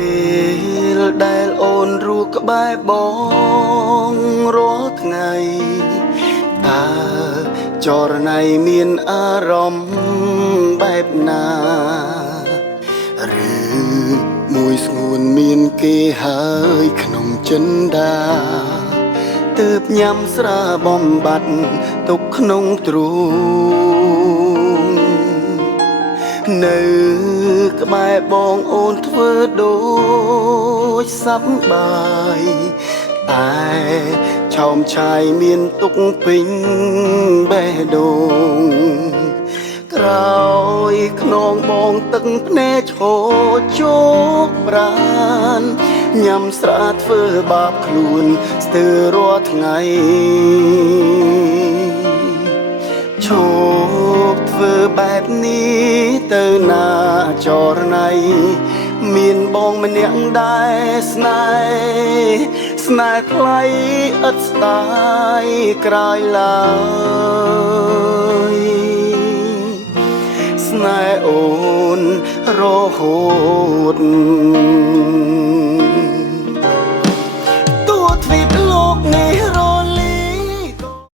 ពេលដែលអូនរស់ក្បែរបងរាល់ថ្ងៃតើចរណៃមានអារម្មណ៍បែបណាឬមួយស្ងួនមានគេហើយក្នុងចិនដាទើបញ៉ាំស្រាបំបត្តិទុកក្នុងទ្រូងនៅក្បែរបងអូនធ្វើដូចសប្បាយតែឆោមឆាយមានទុកពេញបេះដូងក្រោយខ្នងបងទឹកភ្នែកឈរជោកប្រានញ៉ាំស្រាធ្វើបាបខ្លួនស្ទើររាល់ថ្ងៃឈប់ធ្វើបែបនេះទៅណាចរណៃមានបងម្នាក់ដែរស្នេហ៍ថ្លៃឥតស្ដាយក្រោយឡើយស្នេហ៍អូនរហូត